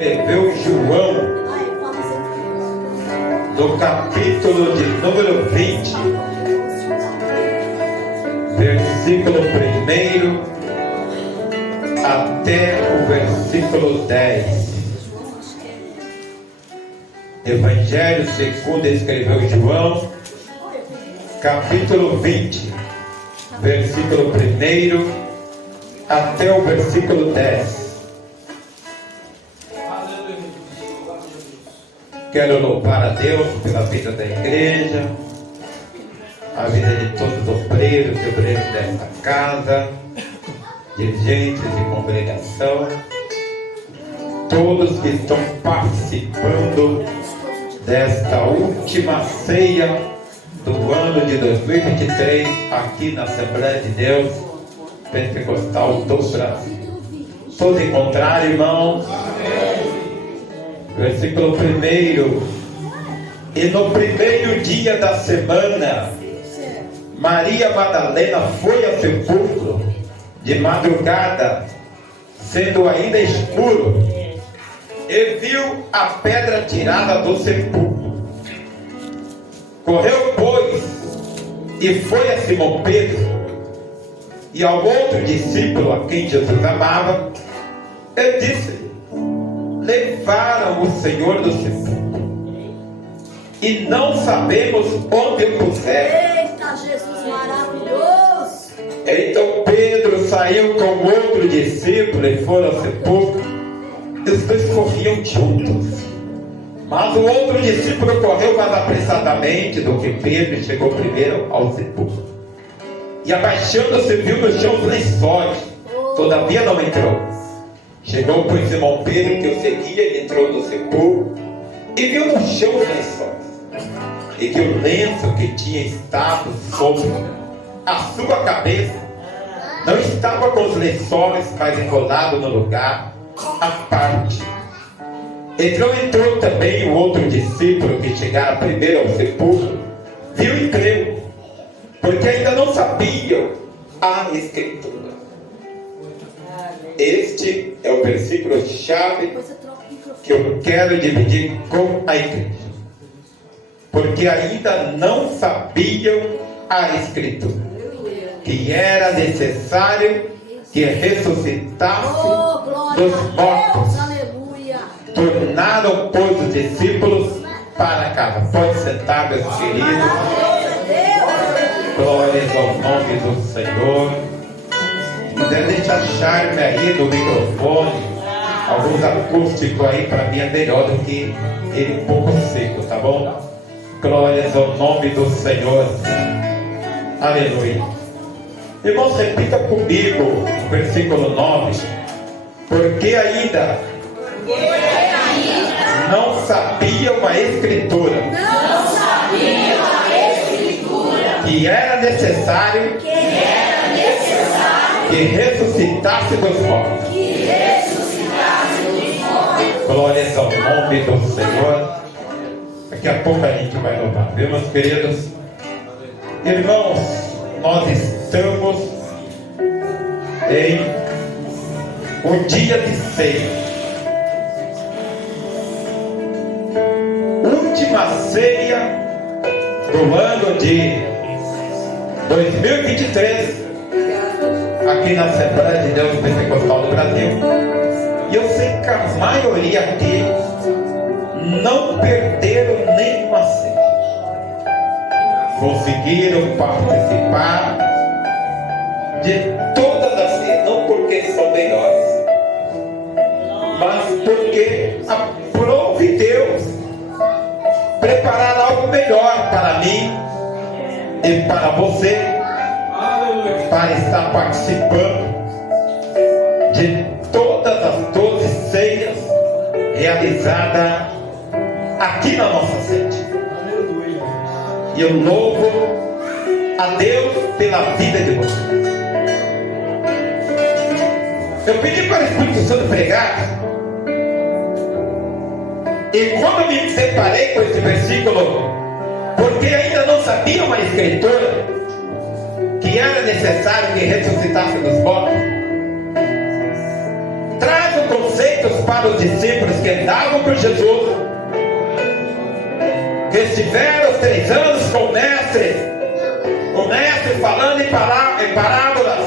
Escreveu João, no capítulo de número 20, versículo 1 até o versículo 10. Evangelho segundo escreveu João, capítulo 20, versículo 1 até o versículo 10. Quero louvar a Deus pela vida da igreja, a vida de todos os obreiros e obreiros desta casa, dirigentes de congregação, todos que estão participando desta última ceia do ano de 2023 aqui na Assembleia de Deus Pentecostal do Brasil. Todos encontraram, irmãos? Versículo 1. E no primeiro dia da semana, Maria Madalena foi ao sepulcro de madrugada, sendo ainda escuro, e viu a pedra tirada do sepulcro. Correu, pois, e foi a Simão Pedro e ao outro discípulo a quem Jesus amava, e disse: levaram o Senhor do sepulcro, e não sabemos onde o puseram. Eita, Jesus maravilhoso! Então Pedro saiu com outro discípulo e foram ao sepulcro, e os dois corriam juntos. Mas o outro discípulo correu mais apressadamente do que Pedro e chegou primeiro ao sepulcro. E abaixando-se viu no chão os lençóis, todavia não entrou. Chegou, pois, Simão Pedro, que o seguia, e entrou no sepulcro, e viu no chão os lençóis, e que o lenço que tinha estado sobre a sua cabeça não estava com os lençóis, mas enrolado no lugar à parte. Entrou também o outro discípulo que chegara primeiro ao sepulcro, viu e creu, porque ainda não sabiam a Escritura. Este é o versículo-chave que eu quero dividir com a igreja. Porque ainda não sabiam a Escritura, que era necessário que ressuscitasse dos mortos. Tornaram, pois, os discípulos para casa. Pode sentar, meus queridos. Glórias ao nome do Senhor. Quiser deixar charme aí do microfone, alguns acústicos aí, para mim é melhor do que ele um pouco seco, tá bom? Glórias ao nome do Senhor. Aleluia. Irmãos, repita comigo o versículo 9. Porque ainda não sabiam a Escritura, que era necessário que ressuscitasse dos mortos. Glórias ao nome do Senhor. Daqui a pouco a gente vai louvar, viu, meus queridos? Irmãos, nós estamos em um dia de ceia, última ceia do ano de 2023 aqui na Assembleia de Deus Pentecostal do Brasil. E eu sei que a maioria aqui não perderam nenhuma ceia, conseguiram participar de todas as ceias, não porque são melhores, mas porque aprove Deus preparar algo melhor para mim e para você, para estar participando de todas as 12 ceias realizadas aqui na nossa sede. E eu louvo a Deus pela vida de vocês. Eu pedi para o Espírito Santo pregar, e quando eu me separei com esse versículo, porque ainda não sabiam a Escritura, que era necessário que ressuscitasse dos mortos, traz os conceitos para os discípulos que andavam com Jesus, que estiveram os 3 anos com o mestre falando em parábolas.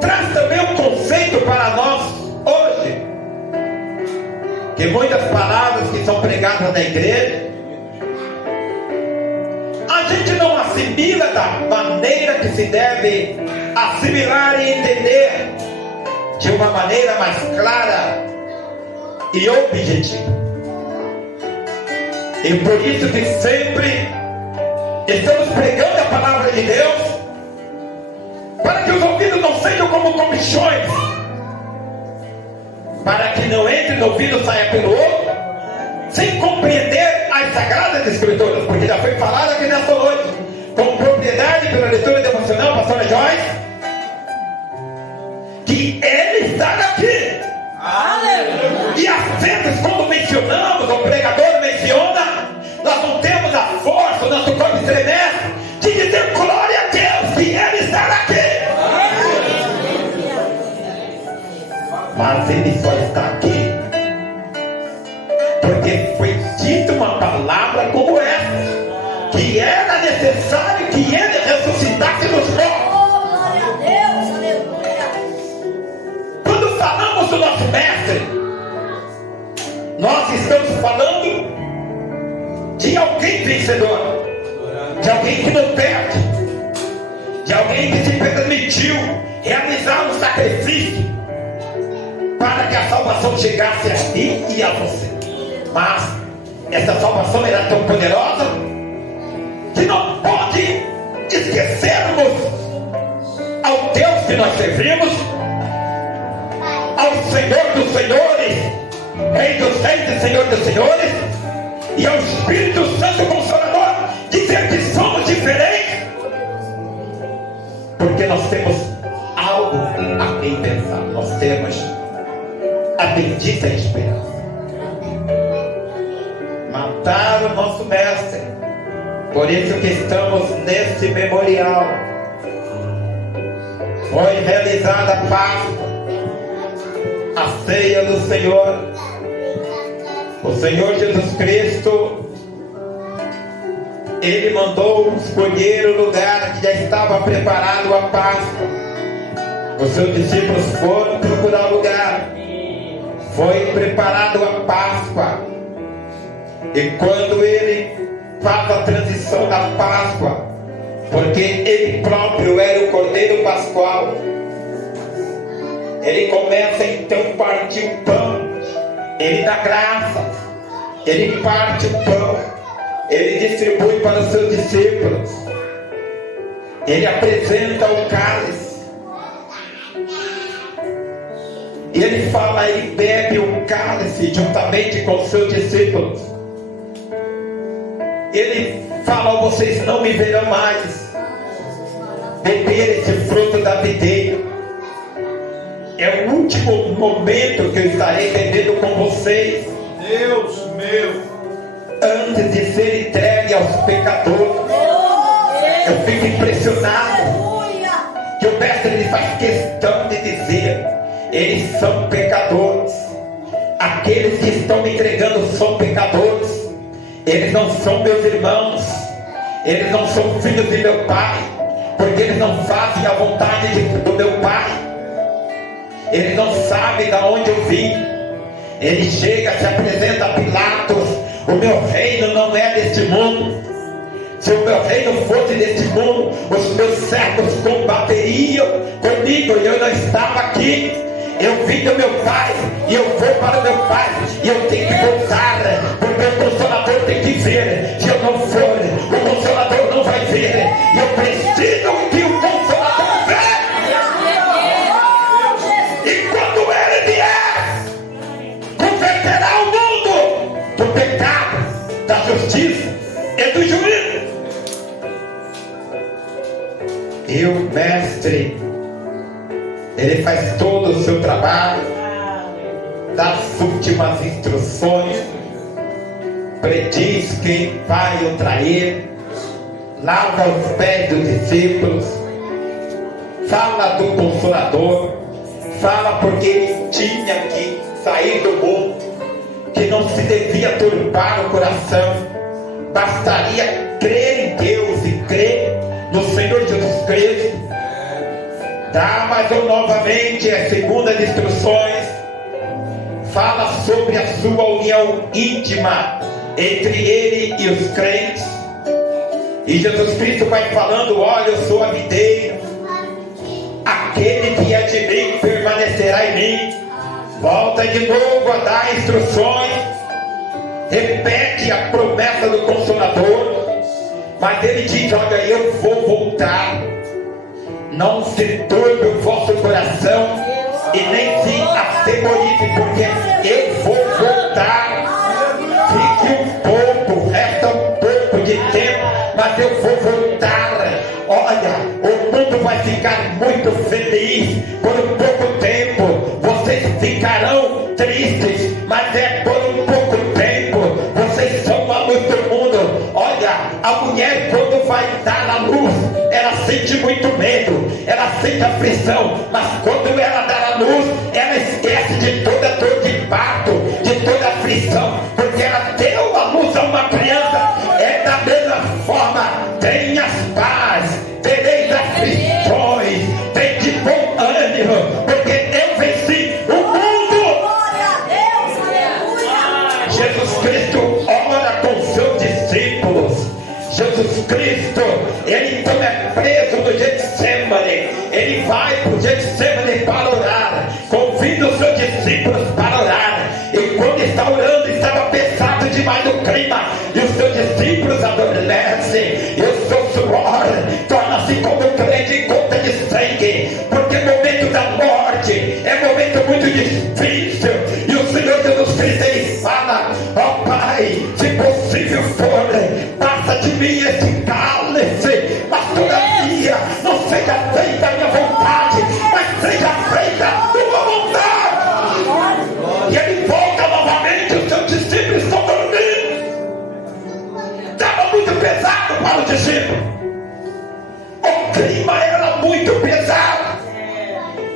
Traz também um conceito para nós hoje, que muitas palavras que são pregadas na igreja, a gente não assimila da maneira que se deve assimilar e entender, de uma maneira mais clara e objetiva. E por isso que sempre estamos pregando a palavra de Deus, para que os ouvidos não sejam como comichões, para que não entre no ouvido e saia pelo outro, sem compreender as sagradas escrituras, porque já foi falado aqui nessa noite, com propriedade pela leitura devocional, pastora Joyce, que Ele está aqui. Aleluia. E às vezes, quando mencionamos, o pregador menciona, nós não temos a força, o nosso corpo estremece, de dizer glória a Deus, que Ele está aqui. Mas Ele só está aqui porque foi dita uma palavra como essa, que era necessário que Ele ressuscitasse nos mortos. Glória a Deus, aleluia. Quando falamos do nosso mestre, nós estamos falando de alguém vencedor, de alguém que não perde, de alguém que se permitiu realizar um sacrifício para que a salvação chegasse a mim e a você. Mas essa salvação era tão poderosa que não pode esquecermos ao Deus que nós servimos, ao Senhor dos Senhores, Rei dos Reis e Senhor dos Senhores, e ao Espírito Santo Consolador, dizer que somos diferentes, porque nós temos algo a quem pensar, nós temos a bendita esperança. Mataram o nosso mestre, por isso que estamos nesse memorial. Foi realizada a Páscoa, a ceia do Senhor. O Senhor Jesus Cristo, Ele mandou escolher o lugar que já estava preparado a Páscoa. Os seus discípulos foram procurar lugar. Foi preparado a Páscoa. E quando Ele faz a transição da Páscoa, porque Ele próprio era o Cordeiro Pascual, Ele começa então a partir o pão. Ele dá graças, Ele parte o pão, Ele distribui para os seus discípulos, Ele apresenta o cálice, e Ele fala, Ele bebe o cálice juntamente com os seus discípulos. Ele fala, vocês não me verão mais beber esse fruto da videira. É o último momento que eu estarei bebendo com vocês. Deus meu. Antes de ser entregue aos pecadores. Eu fico impressionado que o mestre ele faz questão de dizer, eles são pecadores. Aqueles que estão me entregando são pecadores. Eles não são meus irmãos, eles não são filhos de meu pai, porque eles não fazem a vontade do meu pai. Eles não sabem de onde eu vim. Ele chega, se apresenta a Pilatos, o meu reino não é deste mundo. Se o meu reino fosse deste mundo, os meus servos combateriam comigo, e eu não estava aqui. Eu vim do meu pai, e eu vou para o meu pai, e eu tenho que voltar, porque o Consolador tem que vir. Se eu não for, o Consolador não vai vir, e eu preciso que o Consolador venha. E quando Ele vier, converterá o mundo do pecado, da justiça e do juízo. E o mestre, ele faz todo o seu trabalho, dá as últimas instruções, prediz quem vai o trair, lava os pés dos discípulos, fala do Consolador, fala porque ele tinha que sair do mundo, que não se devia turbar o coração, bastaria crer em Deus e crer no Senhor Jesus Cristo. Dá mais ou novamente as segundas instruções, fala sobre a sua união íntima entre ele e os crentes. E Jesus Cristo vai falando: olha, eu sou a videira, aquele que é de mim permanecerá em mim. Volta de novo a dar instruções, repete a promessa do Consolador, mas ele diz: olha, eu vou voltar, não se turbe o vosso coração e nem se atemorize, porque eu vou voltar. Fique um pouco, resta um pouco de tempo, mas eu vou voltar. Olha, o mundo vai ficar muito feliz por um pouco tempo. Vocês ficarão tristes, mas é por um pouco tempo. Vocês são a luz do mundo. Olha, a mulher quando vai dar a luz, ela sente muito medo, ela sente aflição, mas quando ela dá a luz, ela esquece de toda dor de parto, de toda aflição, porque ela deu a luz a uma criança. É da mesma forma, tenhas paz, tereis aflições, tem de bom ânimo, porque eu venci o mundo. Glória a Deus, aleluia. Jesus Cristo ora com seus discípulos. Jesus Cristo, ele então é preso no Getsemane, ele vai para o Getsemane para orar, convida os seus discípulos para orar, e quando está orando, estava pesado demais o clima, e os seus discípulos adormecem, e o seu suor torna-se como crente em conta de sangue, porque o momento da morte é um momento muito difícil, e o Senhor Jesus Cristo, ele fala: ó Pai, se possível for, passa de mim esse cálice, mas todavia não seja feita a minha vontade, mas seja feita a tua vontade. E ele volta novamente, os seus discípulos estão dormindo. Estava muito pesado para o discípulo, o clima era muito pesado,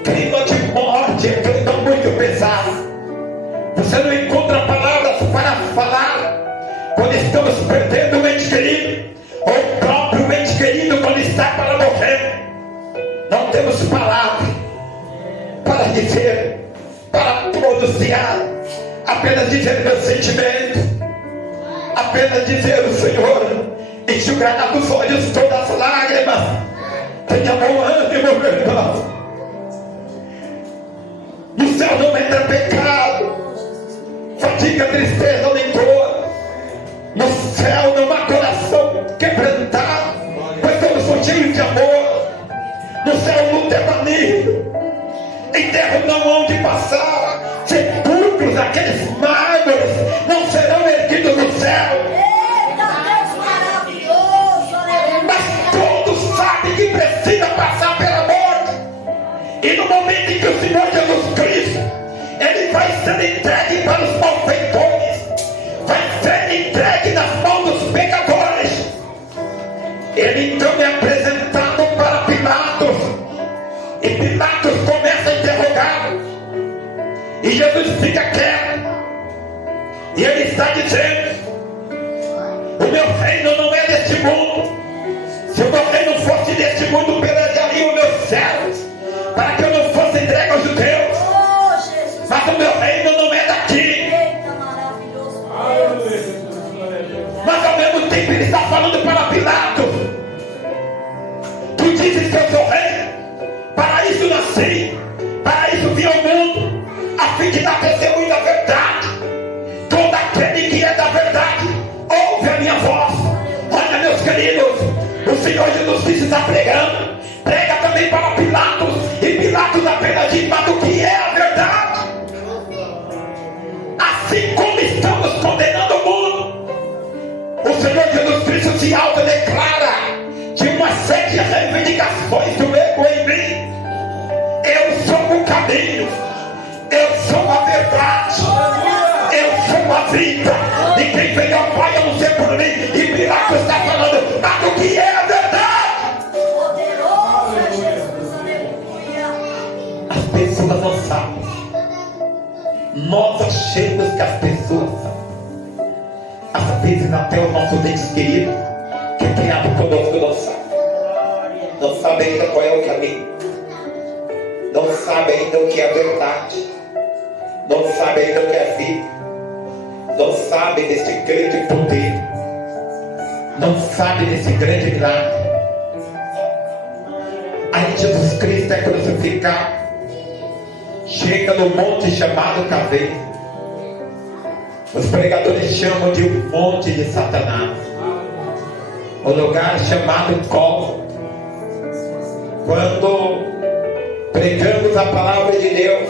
clima de morte, clima muito pesado. Você não encontra palavras para falar quando estamos perdendo o ente querido, ou o próprio ente querido quando está para morrer. Não temos palavras para dizer, para pronunciar, apenas dizer meu sentimento, apenas dizer: o Senhor enxugará dos olhos todas as lágrimas. Tenha bom ânimo, meu irmão. No céu não entra pecado, fadiga, tristeza nem dor. No céu não há coração quebrantado, pois todos são cheios de amor. No céu luta é maligno, enterro não hão de passar, sepulcros, aqueles mármores não serão erguidos no céu. Eita, Deus maravilhoso, aleluia. Mas todos sabem que precisa passar pela morte, e no momento em que o Senhor Jesus Cristo, ele vai ser entregue para os malfeitores, vai ser entregue nas mãos dos pecadores. Ele então é apresentado para Pilatos, e Pilatos começa a interrogá-lo, e Jesus fica quieto, e ele está dizendo: o meu reino não é deste mundo. Se o meu reino fosse deste mundo, pelejaria os meus servos para que eu não fosse entregue aos judeus. Oh, Jesus. Mas o meu reino não é daqui. Eita, maravilhoso Deus. Mas ao mesmo tempo ele está falando para Pilatos: tu dizes que eu sou rei, para isso nasci, para isso vim ao mundo, a fim de dar testemunho da verdade. Todo aquele que é da verdade ouve a minha voz. Olha, meus queridos, o Senhor Jesus Cristo está pregando, prega também para Pilatos, e Pilatos apenas diz: mas o que é a verdade? Assim como estamos condenando o mundo, o Senhor Jesus Cristo se autodeclara de umas 7 reivindicações do ego em mim. Eu sou o caminho, eu sou a verdade, eu sou a vida. Ninguém vem ao Pai a não ser por mim. E Pilatos está falando: mas o que é a verdade? Poderoso é Jesus, aleluia. As pessoas não nós achamos que as pessoas são. Às vezes até os nossos entes queridos, que é criado conosco, não sabem. Não sabem ainda qual é o caminho. Não sabem ainda o que é verdade. Não sabem ainda o que é vida. Não sabem desse grande poder. Não sabem desse grande milagre. Aí Jesus Cristo é crucificado. Chega no monte chamado Caveiro. Os pregadores chamam de um monte de Satanás. O lugar chamado colo. Quando pregamos a palavra de Deus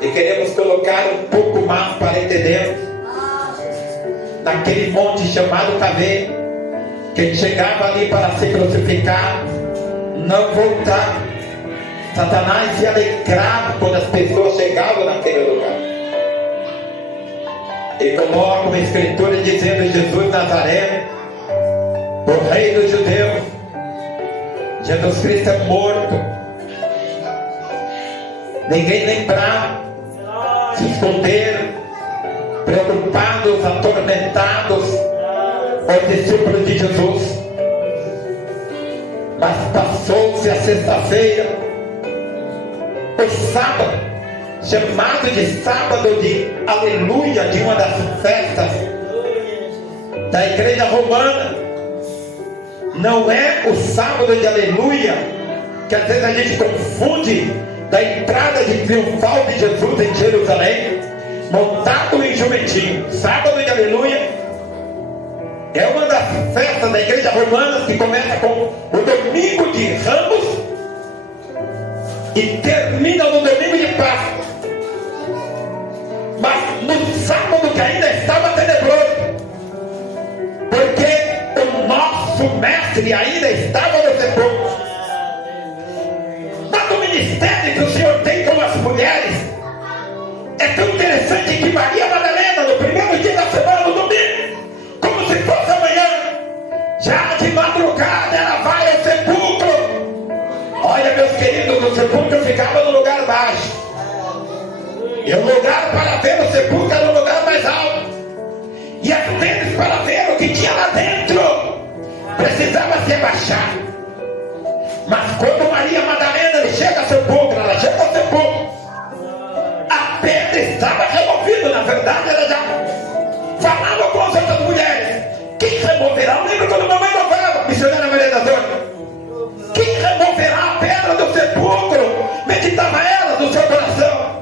e queremos colocar um pouco mais para entendermos, naquele monte chamado Caveiro, quem chegava ali para ser crucificado não voltava. Satanás se alegrava quando as pessoas chegavam naquele lugar. E coloca uma escritura dizendo: Jesus Nazareno, o rei dos judeus. Jesus Cristo é morto. Ninguém lembrava. Se esconderam, preocupados, atormentados, os discípulos de Jesus. Mas passou-se a sexta-feira, o sábado, chamado de sábado de aleluia, de uma das festas da igreja romana. Não é o sábado de aleluia, que às vezes a gente confunde, da entrada de triunfal de Jesus em Jerusalém, montado em jumentinho. Sábado de aleluia é uma das festas da igreja romana que começa com o domingo de Ramos e termina no domingo de Páscoa. Mas no sábado que ainda estava tenebroso, porque o nosso mestre ainda estava no sepulcro. Mas o ministério que o Senhor tem com as mulheres é tão interessante que Maria Madalena, no primeiro dia da semana, no domingo, como se fosse amanhã, já de madrugada ela vai ao sepulcro. Olha, meus queridos, o sepulcro ficava no lugar baixo, e o lugar para ver o sepulcro era o lugar mais alto. E às vezes, para ver o que tinha lá dentro, precisava se abaixar. Mas quando Maria Madalena chega ao sepulcro, ela chega ao sepulcro, a pedra estava removida. Na verdade, ela já falava com as outras mulheres: quem removerá? Lembra quando a mamãe falava, missionária Maria da Dona? Quem removerá a pedra do sepulcro? Meditava ela no seu coração.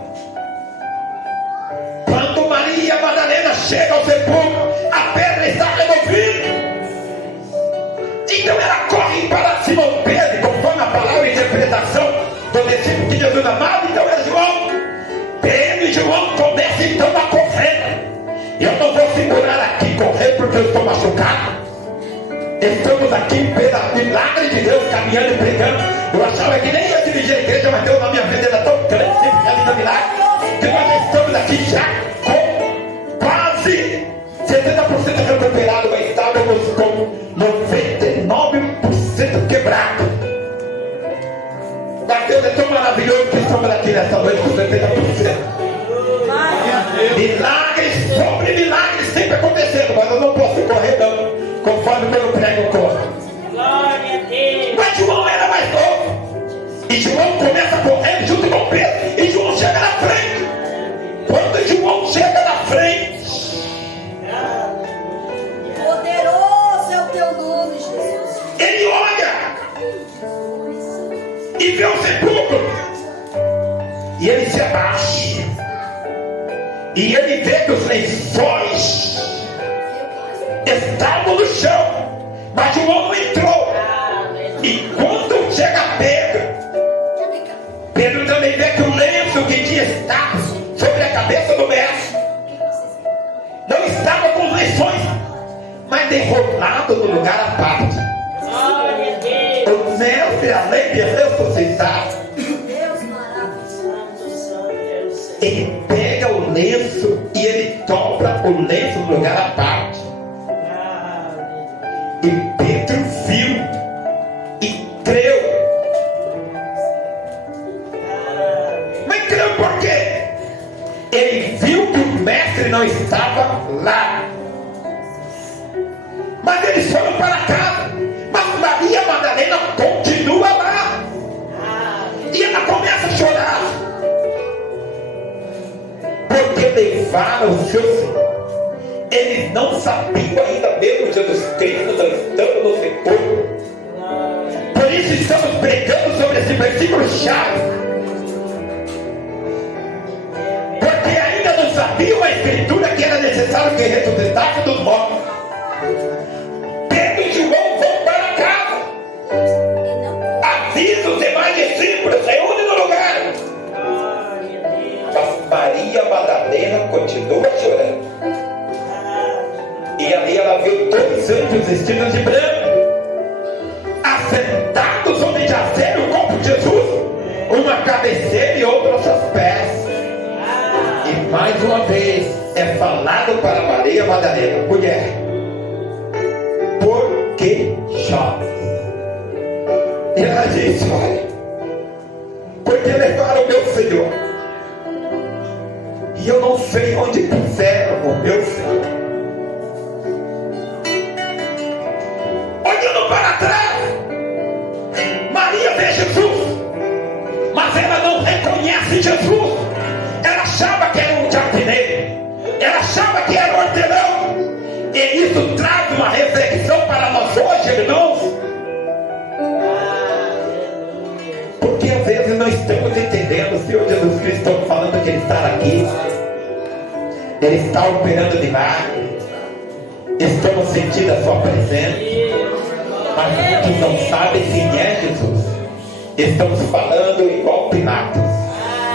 Quando Maria Madalena chega ao sepulcro, a pedra está removida. Então ela corre para Simão Pedro, conforme a palavra e interpretação do discípulo que Jesus amava. Então é João. Pedro e João começam então a correr. Eu não vou segurar aqui correr porque eu estou machucado. Estamos aqui pelo milagre de Deus, caminhando e pregando. Eu achava que nem ia dirigir a igreja, mas Deus na minha vida era tão grande, sempre realiza milagre, que nós estamos aqui já com quase 70% recuperado, mas estávamos com 99% quebrado. Mas Deus é tão maravilhoso que estamos aqui nessa noite com 70%. Milagres sobre milagres sempre acontecendo, mas eu não posso correr não, conforme o meu prego corre. Mas João era mais novo, e João começa a correr junto com Pedro, e João chega na frente. Quando João chega na frente, Poderoso é o teu nome, Jesus. ele olha e vê o sepulcro, e ele se abaixa, e ele vê que os lençóis estavam no chão, mas João não entrou. E quando chega Pedro também vê que o lenço que tinha estado sobre a cabeça do mestre não estava com os lençóis, mas enrolado no lugar à parte. O mestre, além de ressuscitar, ele pega o lenço e ele dobra o lenço no lugar à parte. E Pedro viu e creu. Mas creu por quê? Ele ele viu que o mestre não estava lá. Mas eles foram para casa. Mas Maria Madalena continua lá. E ela começa a chorar. Porque levaram o seu Senhor. Eles não sabiam ainda mesmo Jesus Cristo transitando no sepulcro. Por isso estamos pregando sobre esse versículo chave. Porque ainda não sabiam a Escritura que era necessário que ressuscitasse dos mortos. Pedro e João vão para casa. Avisa os demais discípulos, reúne no lugar. Mas Maria Madalena continua chorando. E ali ela viu dois anjos vestidos de branco, assentados onde jazera o corpo de Jesus, uma à cabeceira e outra aos seus pés. E mais uma vez é falado para Maria Madalena: mulher, por que choras? E ela disse: olha, porque levaram o meu Senhor, e eu não sei onde puseram o meu Senhor. Olhando para trás, Maria vê Jesus, mas ela não reconhece Jesus. Ela achava que era um jardineiro, ela achava que era um hortelão. E isso traz uma reflexão para nós hoje, irmãos. Porque às vezes não estamos entendendo o Senhor Jesus Cristo falando que Ele está aqui, Ele está operando milagres, estamos sentindo a sua presença. Mas muitos não sabem quem é Jesus. Estamos falando igual Pilatos.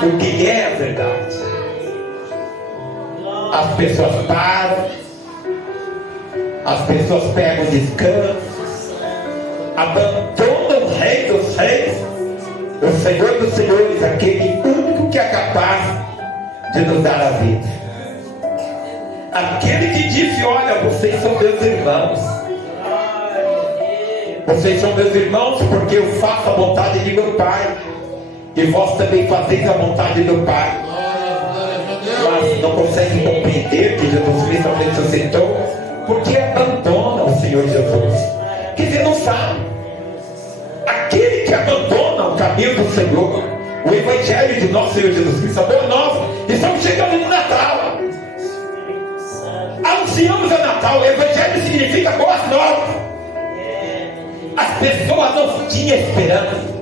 O que é a verdade? As pessoas param, as pessoas pegam descanso, abandonam o Rei dos Reis, o Senhor dos Senhores, aquele único que é capaz de nos dar a vida. Aquele que disse: olha, vocês são meus irmãos. Vocês são meus irmãos porque eu faço a vontade de meu Pai, e vós também fazeis a vontade do Pai. Mas não conseguem compreender que Jesus Cristo ressuscitou, porque abandonam o Senhor Jesus. Quer dizer, não sabe. Aquele que abandona o caminho do Senhor, o Evangelho de nosso Senhor Jesus Cristo, a boa nova. Estamos chegando no Natal. Anunciamos o Natal. O Evangelho significa boas novas. As pessoas não tinham esperança.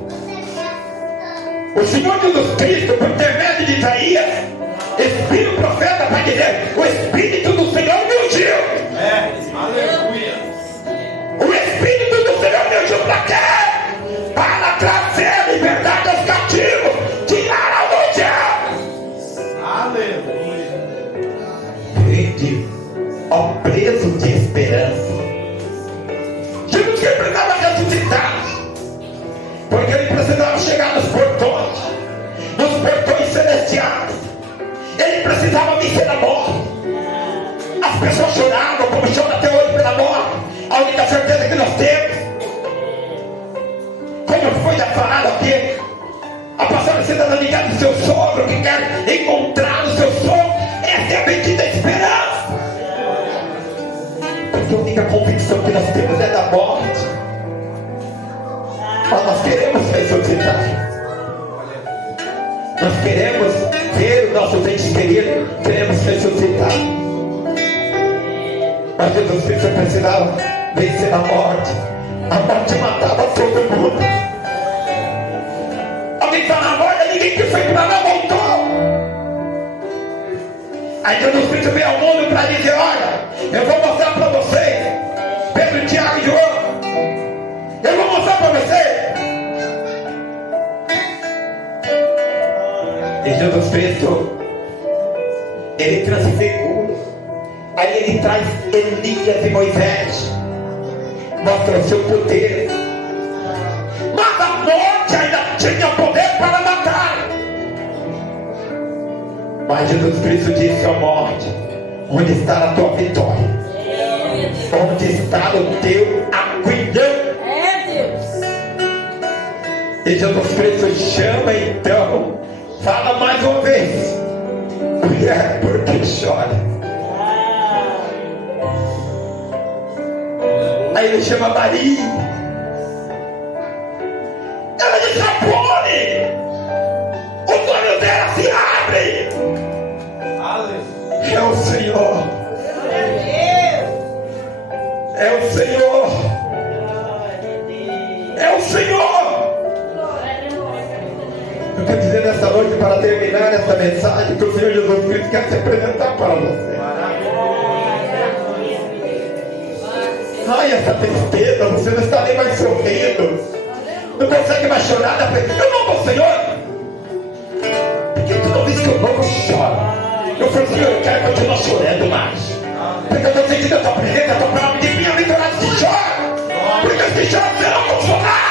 O Senhor Jesus Cristo, por intermédio de Isaías, inspira o profeta para dizer: o Espírito do Senhor me ungiu. Aleluia. O Espírito do Senhor me ungiu para quê? Para trazer liberdade aos cativos, tirar ao diabo. Aleluia. Vende ao preço de esperança. Jesus que precisava ressuscitar, porque ele precisava chegar nos portões celestiais. Ele precisava vencer a morte. As pessoas choravam, como choram até hoje pela morte. A única certeza que nós temos, como foi já falado aqui, a pastora cidadã ligada do seu sogro, que quer encontrar o seu sogro. Essa é a bendita esperança. Porque a única convicção que nós temos é da morte. Mas nós queremos ressuscitar. Nós queremos ver o nosso ente querido. Queremos ressuscitar. Mas Jesus Cristo precisava vencer a morte. A morte matava todo mundo. Alguém está na morte, ninguém que foi para lá voltou. Aí Jesus Cristo veio ao mundo para dizer: olha, eu vou mostrar para vocês, Pedro, Tiago e João, eu vou mostrar para vocês. E Jesus Cristo, ele transfigura. Aí ele traz Elias e Moisés, mostra o seu poder. Mas a morte ainda tinha poder para matar. Mas Jesus Cristo disse à morte: onde está a tua vitória? Onde está o teu aguilhão? E Jesus Cristo chama então, fala mais uma vez: o mulher, por que chora? Aí ele chama Maria. Ela diz: Rabone, os olhos dela se abrem. Aleluia. É o Senhor. É o Senhor. É o Senhor. Eu quero dizer nessa noite, para terminar essa mensagem, que o Senhor Jesus Cristo quer se apresentar para você. Ai, essa tristeza, você não está nem mais sorrindo, não consegue mais chorar na frente. Eu não vou, Senhor, porque toda vez que eu vou, eu choro. Eu falo: Senhor, eu quero continuar chorando mais, porque eu estou sentindo a tua presença, a tua palavra de mim, eu me tornar de choro, porque se choro será consolado.